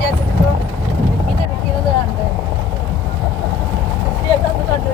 വിചാരിച്ചിട്ടിപ്പോ പിന്നെ കിട്ടിയത് കണ്ടേ കണ്ടു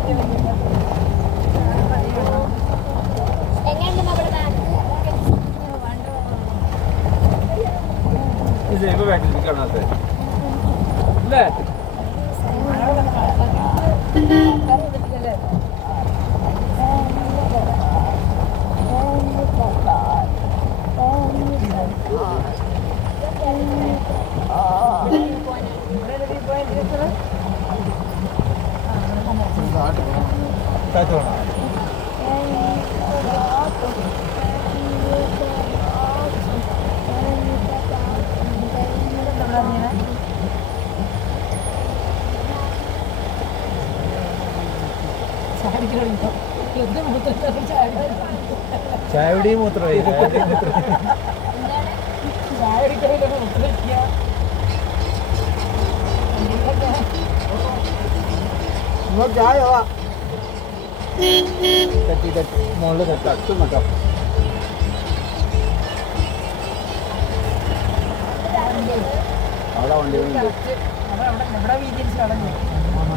ചായയുടെ മൂത്രമായി ചായ തട്ടി തട്ടി മുകളിൽ തട്ടും കേട്ടോ അവിടെ വണ്ടി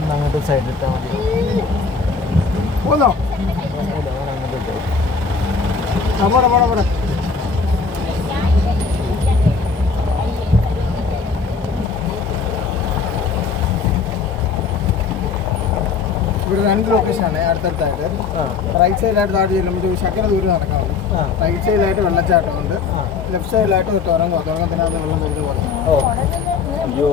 അങ്ങോട്ട് സൈഡ് ഇട്ടാൽ മതി പോന്നോ അങ്ങോട്ട് ഇട്ടോ പോടെ ഇവിടെ രണ്ട് ലൊക്കേഷനാണ് അടുത്തടുത്തായിട്ട് റൈറ്റ് സൈഡിലായിട്ട് താഴെ ചെല്ലുമ്പോൾ ശക്കര ദൂരം നടക്കാൻ മതി റൈറ്റ് സൈഡിലായിട്ട് വെള്ളച്ചാട്ടമുണ്ട് ലെഫ്റ്റ് സൈഡിലായിട്ട് തുറങ്ങത്തിനകത്ത് വെള്ളം വരുന്നത് പോലെ അയ്യോ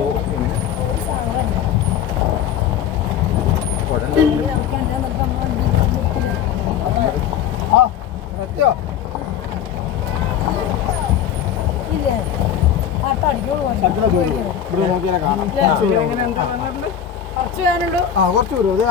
ആ സത്യോ ശക്കര ദൂരം ഇവിടെ നോക്കിയാൽ കാണാം കുറച്ച് ദൂരം